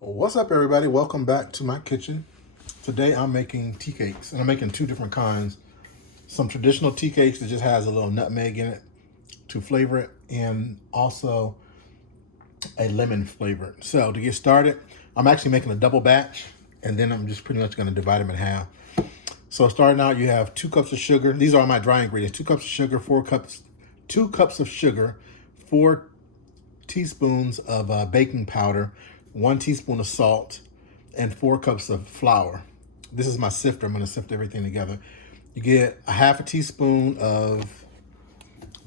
What's up, everybody? Welcome back to my kitchen. Today I'm making tea cakes, and I'm making two different kinds. Some traditional tea cakes that just has a little nutmeg in it to flavor it, and also a lemon flavor. So to get started, I'm actually making a double batch, and then I'm just pretty much going to divide them in half. So starting out, you have 2 cups of sugar. These are all my dry ingredients. 2 cups of sugar, 2 cups of sugar, 4 teaspoons of baking powder, 1 teaspoon of salt, and 4 cups of flour. This is my sifter. I'm going to sift everything together. You get a half a teaspoon of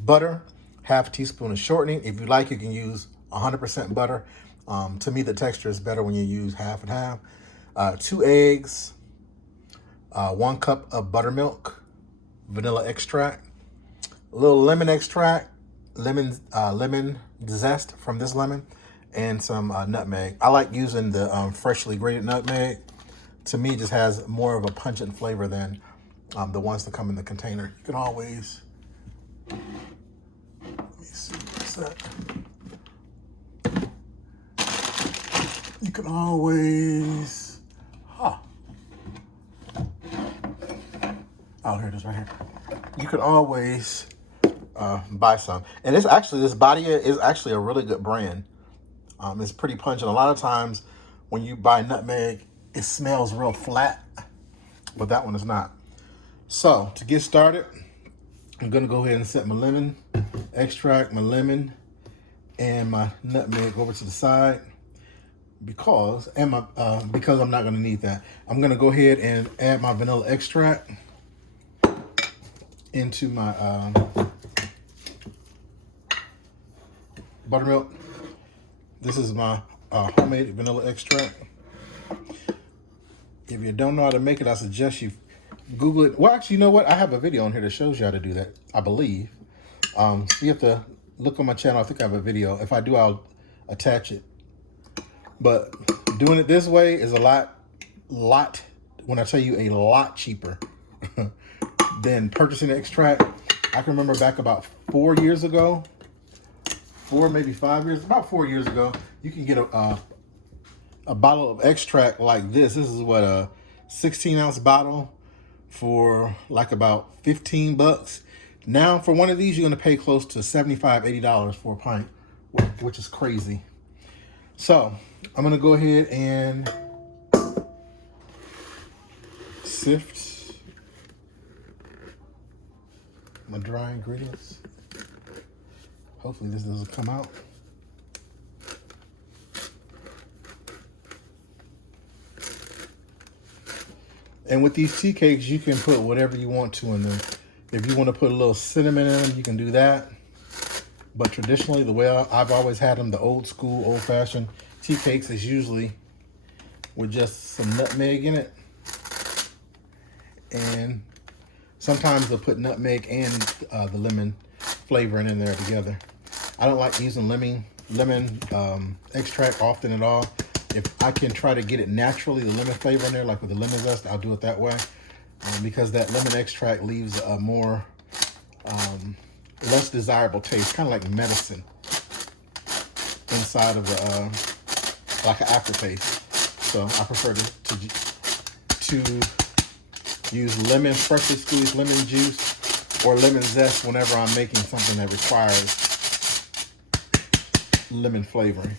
butter, half a teaspoon of shortening. If you like, you can use 100% butter. To me, the texture is better when you use half and half. 2 eggs, 1 cup of buttermilk, vanilla extract, a little lemon extract, lemon zest from this lemon, and some nutmeg. I like using the freshly grated nutmeg. To me, it just has more of a pungent flavor than the ones that come in the container. You can always, let me see, what's that? You can always, oh, here it is right here. You can always buy some. And it's actually, this Badia is actually a really good brand. It's pretty pungent. A lot of times when you buy nutmeg, it smells real flat, but that one is not. So to get started, I'm gonna go ahead and set my lemon extract, my lemon, and my nutmeg over to the side because I'm not gonna need that. I'm gonna go ahead and add my vanilla extract into my buttermilk. This is my homemade vanilla extract. If you don't know how to make it, I suggest you Google it. Well, actually, you know what? I have a video on here that shows you how to do that, I believe. So you have to look on my channel. I think I have a video. If I do, I'll attach it. But doing it this way is a lot, when I tell you a lot cheaper than purchasing the extract. I can remember back about 4 years ago, maybe 5 years, about 4 years ago, you can get a bottle of extract like this. This is what, a 16-ounce bottle for like about 15 bucks. Now for one of these, you're gonna pay close to $75, $80 for a pint, which is crazy. So I'm gonna go ahead and sift my dry ingredients. Hopefully this doesn't come out. And with these tea cakes, you can put whatever you want to in them. If you want to put a little cinnamon in them, you can do that. But traditionally, the way I've always had them, the old school, old-fashioned tea cakes is usually with just some nutmeg in it. And sometimes they'll put nutmeg and the lemon flavoring in there together. I don't like using lemon extract often at all. If I can try to get it naturally, the lemon flavor in there, like with the lemon zest, I'll do it that way. Because that lemon extract leaves a more, less desirable taste, kind of like medicine inside of the, like an aftertaste. So I prefer to use freshly squeezed lemon juice or lemon zest whenever I'm making something that requires lemon flavoring.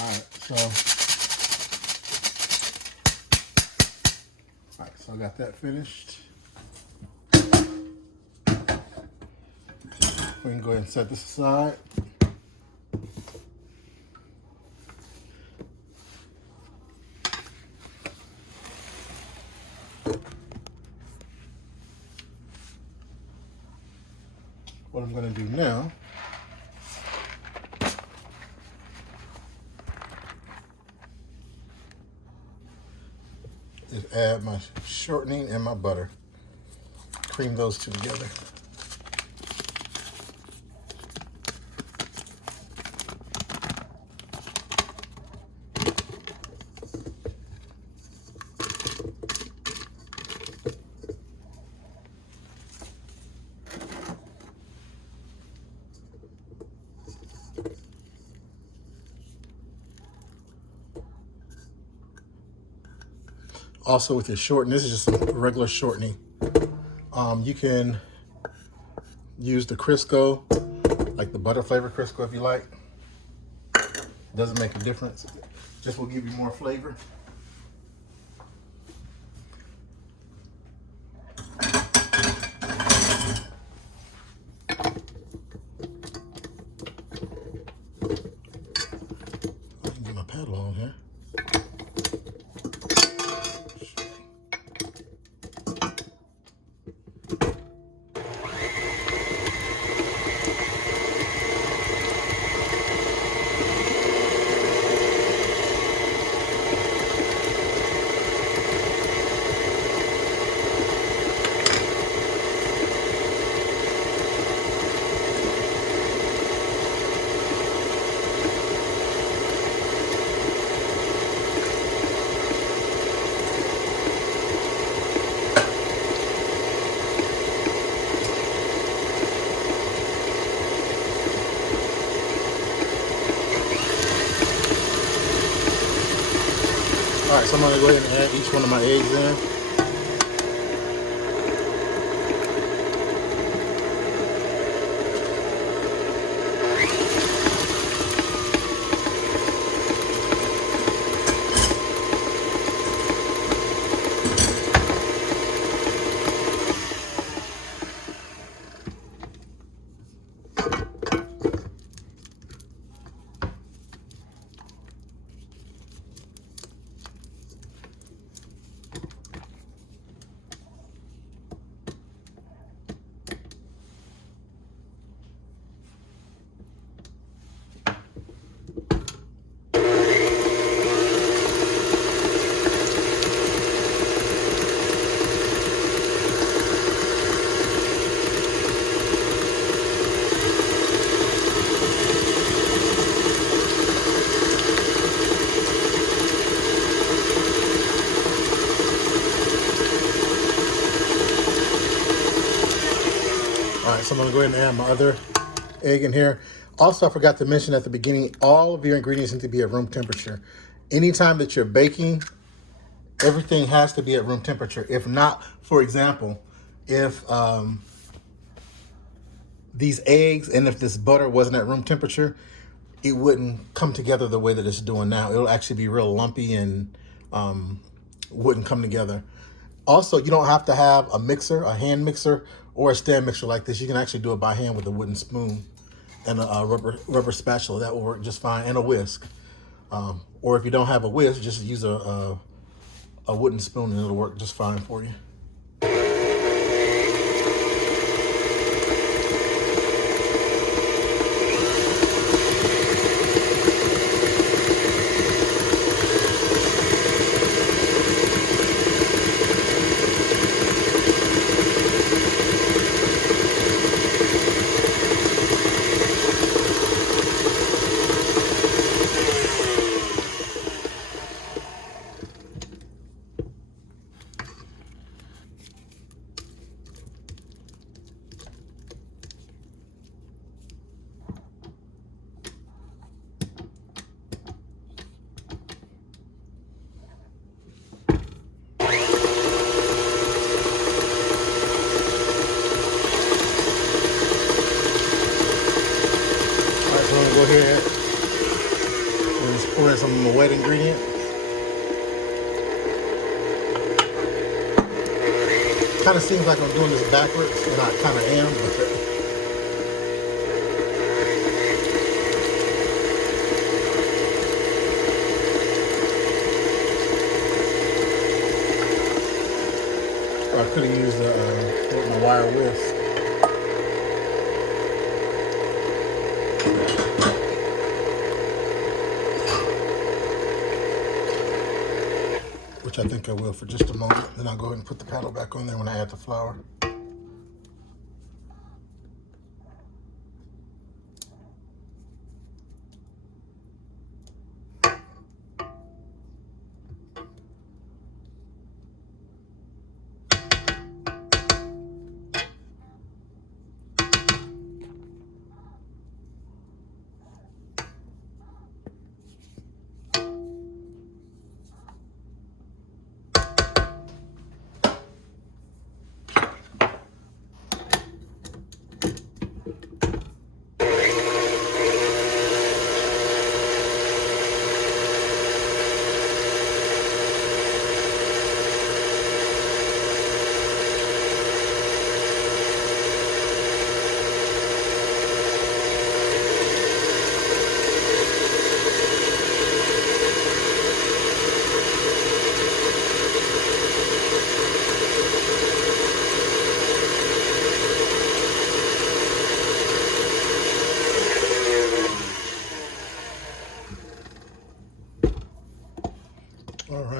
All right, so I got that finished. We can go ahead and set this aside. What I'm going to do now is add my shortening and my butter. Cream those two together. Also with your shortening, this is just some regular shortening. You can use the Crisco, like the butter flavor Crisco if you like. Doesn't make a difference. Just will give you more flavor. I can get my paddle on here. All right, so I'm gonna go ahead and add each one of my eggs in. All right, so I'm gonna go ahead and add my other egg in here. Also, I forgot to mention at the beginning, all of your ingredients need to be at room temperature. Anytime that you're baking, everything has to be at room temperature. If not, for example, if these eggs and if this butter wasn't at room temperature, it wouldn't come together the way that it's doing now. It'll actually be real lumpy and wouldn't come together. Also, you don't have to have a mixer, a hand mixer, or a stand mixer like this. You can actually do it by hand with a wooden spoon and a rubber spatula. That will work just fine, and a whisk. Or if you don't have a whisk, just use a wooden spoon and it'll work just fine for you. Go ahead and just pour in some of the wet ingredients. Kind of seems like I'm doing this backwards, and I kind of am, but I could have used my wire whisk. Which I think I will for just a moment. Then I'll go ahead and put the paddle back on there when I add the flour.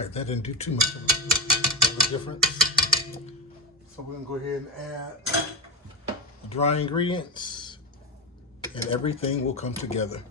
right, that didn't do too much of a difference. So we're gonna go ahead and add the dry ingredients and everything will come together.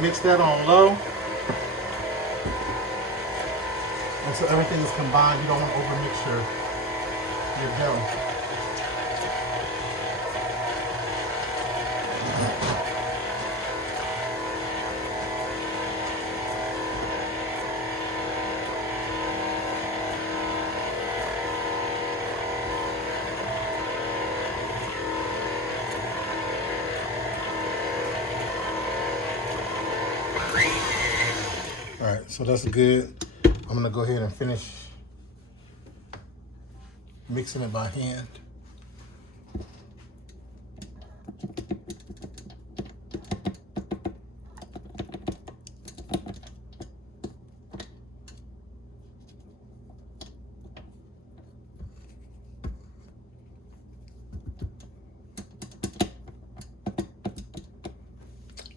Mix that on low until everything is combined. You don't want to overmix your dough. All right, so that's good. I'm gonna go ahead and finish mixing it by hand.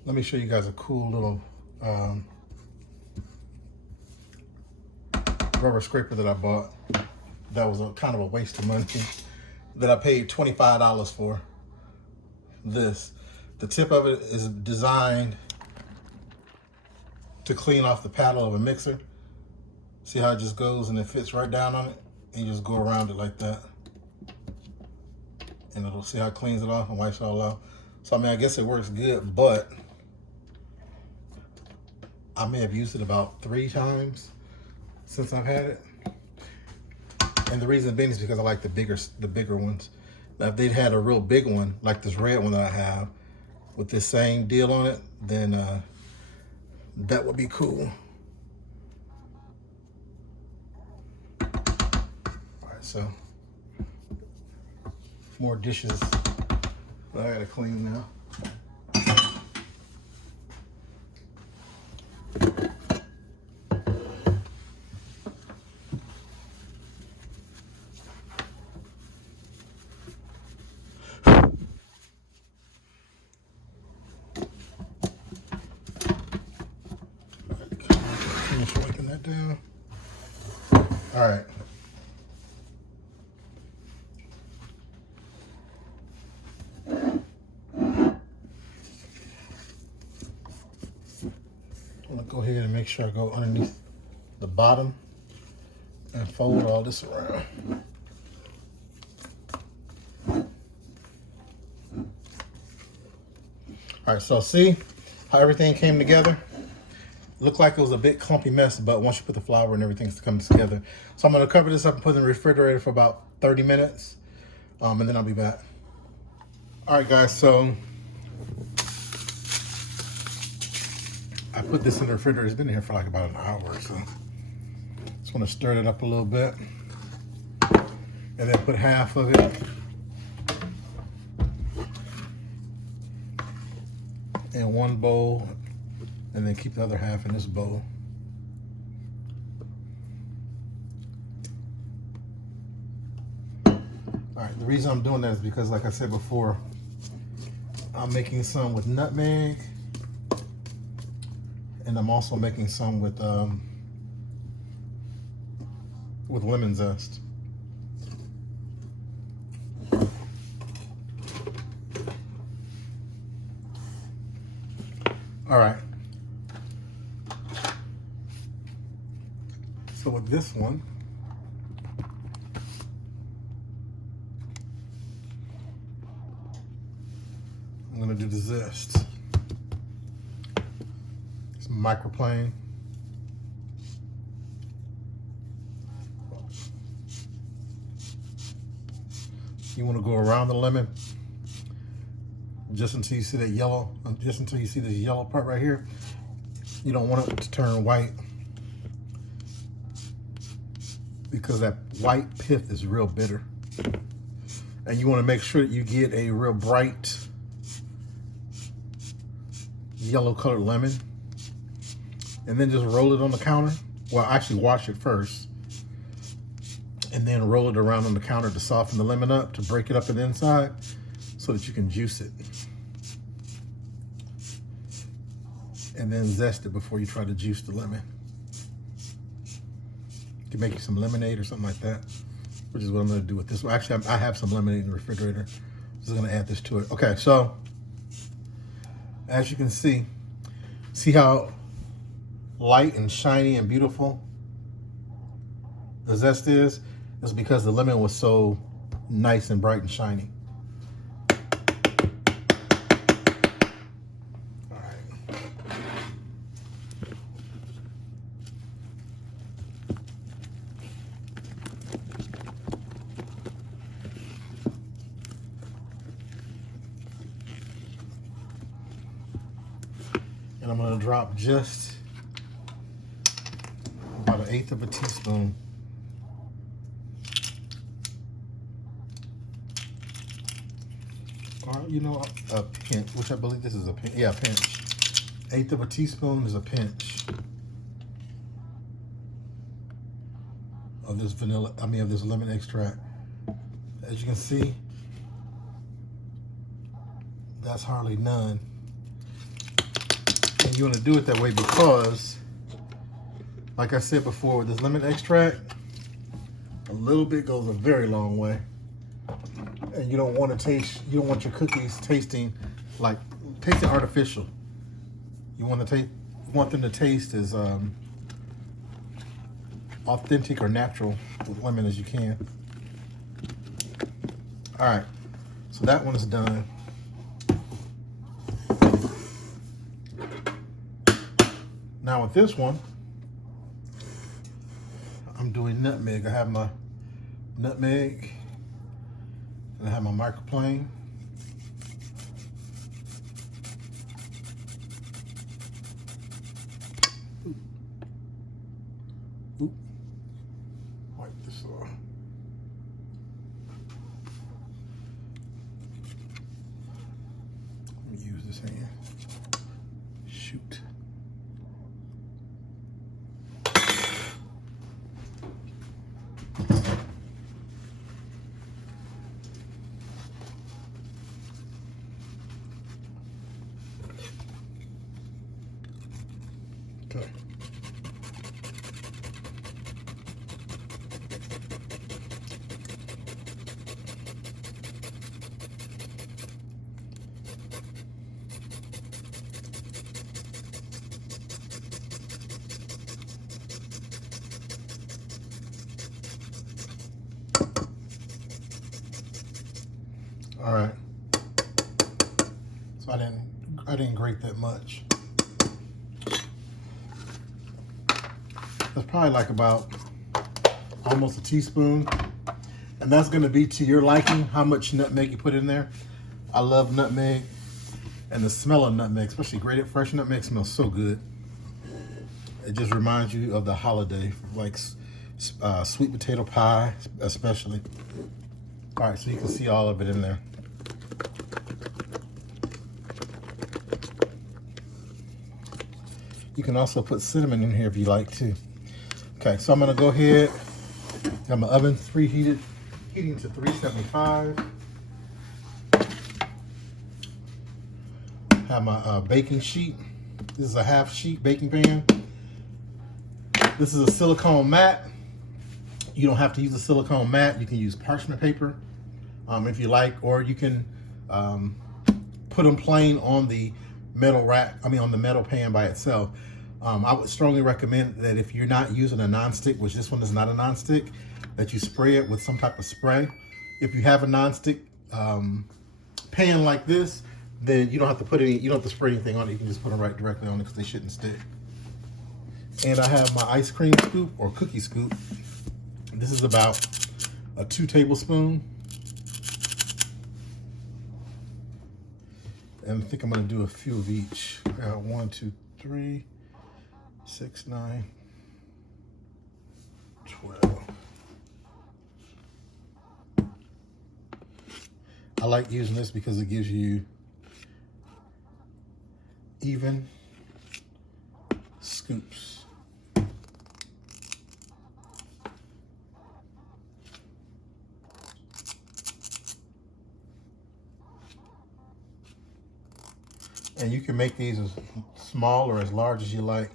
Let me show you guys a cool little rubber scraper that I bought. That was kind of a waste of money that I paid $25 for. This. The tip of it is designed to clean off the paddle of a mixer. See how it just goes and it fits right down on it? And you just go around it like that. And it'll see how it cleans it off and wipes it all out. So I mean, I guess it works good, but I may have used it about 3 times since I've had it. And the reason being is because I like the bigger ones. Now, if they'd had a real big one, like this red one that I have, with this same deal on it, then that would be cool. All right, so more dishes that I gotta clean now. Finish wiping that down. All right. I'm gonna go ahead and make sure I go underneath the bottom and fold all this around. All right, so see how everything came together? Looked like it was a big clumpy mess, but once you put the flour and everything comes together. So I'm gonna cover this up and put it in the refrigerator for about 30 minutes, and then I'll be back. All right, guys, so I put this in the refrigerator. It's been in here for like about an hour or so. Just wanna stir it up a little bit, and then put half of it in one bowl, and then keep the other half in this bowl. All right, the reason I'm doing that is because, like I said before, I'm making some with nutmeg, and I'm also making some with lemon zest. All right. So with this one, gonna do the zest. It's microplane. You want to go around the lemon just until you see that yellow, just until you see this yellow part right here. You don't want it to turn white because that white pith is real bitter. And you want to make sure that you get a real bright yellow colored lemon. And then just roll it on the counter. Well, actually wash it first. And then roll it around on the counter to soften the lemon up, to break it up on the inside so that you can juice it. And then zest it before you try to juice the lemon. You can make you some lemonade or something like that, which is what I'm gonna do with this one. Actually, I have some lemonade in the refrigerator. Just gonna add this to it. Okay, so as you can see how light and shiny and beautiful the zest is? It's because the lemon was so nice and bright and shiny. All right. And I'm gonna drop just about 1/8 of a teaspoon . Or, you know, a pinch, which I believe this is a pinch. Yeah, a pinch. 1/8 of a teaspoon is a pinch of this of this lemon extract. As you can see, that's hardly none. And you want to do it that way because, like I said before, with this lemon extract, a little bit goes a very long way. And you don't want your cookies tasting artificial. You want them to taste as authentic or natural with lemon as you can. All right, so that one is done. Now with this one, I'm doing nutmeg. I have my nutmeg. And I have my microplane. Oop. Wipe this off. Let me use this hand. Shoot. Okay. All right. So I didn't grate that much. That's probably like about almost a teaspoon. And that's gonna be to your liking, how much nutmeg you put in there. I love nutmeg, and the smell of nutmeg, especially grated fresh nutmeg, smells so good. It just reminds you of the holiday, like sweet potato pie, especially. All right, so you can see all of it in there. You can also put cinnamon in here if you like too. Okay, so I'm gonna go ahead. Got my oven preheated, heating to 375. Have my baking sheet. This is a half sheet baking pan. This is a silicone mat. You don't have to use a silicone mat. You can use parchment paper if you like, or you can put them plain on the metal rack, on the metal pan by itself. I would strongly recommend that if you're not using a nonstick, which this one is not a nonstick, that you spray it with some type of spray. If you have a nonstick pan like this, then you don't have to put any, you don't have to spray anything on it. You can just put them right directly on it because they shouldn't stick. And I have my ice cream scoop or cookie scoop. This is about a 2 tablespoons. And I think I'm going to do a few of each. 1, 2, 3, 6, 9, 12. I like using this because it gives you even scoops. And you can make these as small or as large as you like.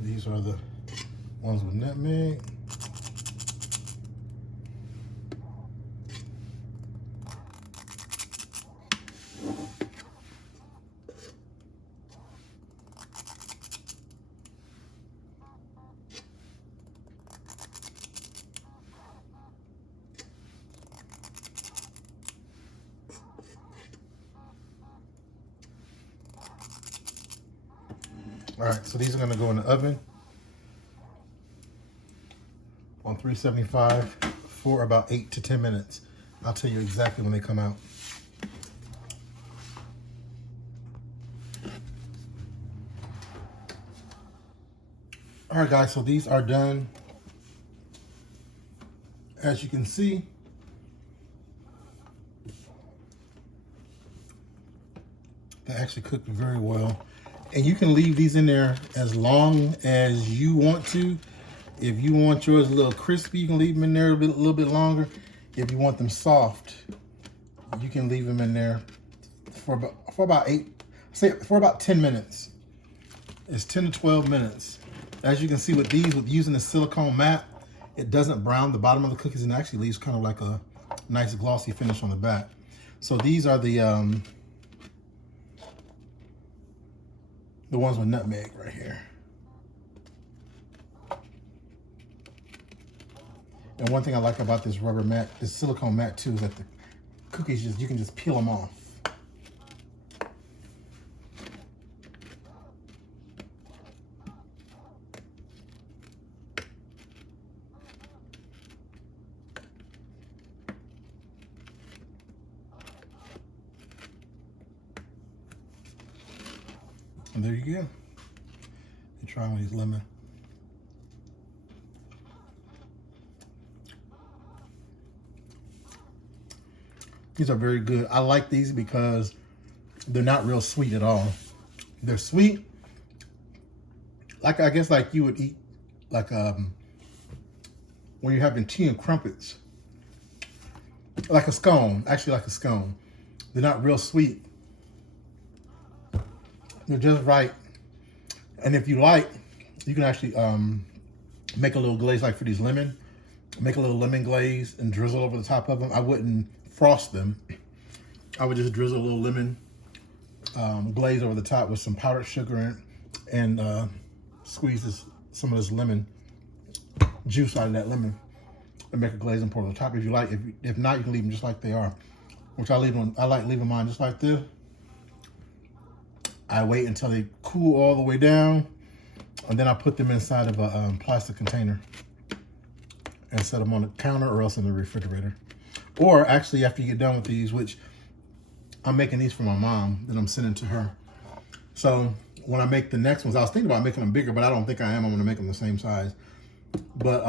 These are the ones with nutmeg. All right, so these are gonna go in the oven on 375 for about 8 to 10 minutes. I'll tell you exactly when they come out. All right, guys, so these are done. As you can see, they actually cooked very well. And you can leave these in there as long as you want to. If you want yours a little crispy, you can leave them in there a little bit longer. If you want them soft, you can leave them in there for about 10 minutes. It's 10 to 12 minutes. As you can see with these, with using the silicone mat, it doesn't brown the bottom of the cookies and actually leaves kind of like a nice glossy finish on the back. So these are the ones with nutmeg right here. And one thing I like about this rubber mat, this silicone mat too, is that the cookies you can just peel them off. And there you go. You try one of these lemon. These are very good. I like these because they're not real sweet at all. They're sweet, like I guess like you would eat like when you're having tea and crumpets. Like a scone, actually like a scone. They're not real sweet. They're just right. And if you like, you can actually make a little glaze like for these lemon. Make a little lemon glaze and drizzle over the top of them. I wouldn't frost them. I would just drizzle a little lemon glaze over the top with some powdered sugar in it and squeeze some of this lemon juice out of that lemon and make a glaze and pour it on the top if you like. If not, you can leave them just like they are, which I like leaving mine just like this. I wait until they cool all the way down, and then I put them inside of a plastic container and set them on the counter or else in the refrigerator. Or actually, after you get done with these, which I'm making these for my mom, that I'm sending to her. So when I make the next ones, I was thinking about making them bigger, but I don't think I am. I'm gonna make them the same size. But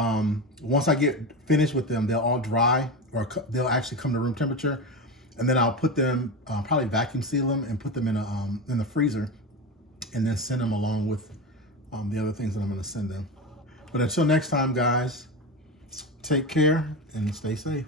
once I get finished with them, they'll all dry, or they'll actually come to room temperature. And then I'll put them, probably vacuum seal them and put them in the freezer, and then send them along with the other things that I'm gonna send them. But until next time, guys, take care and stay safe.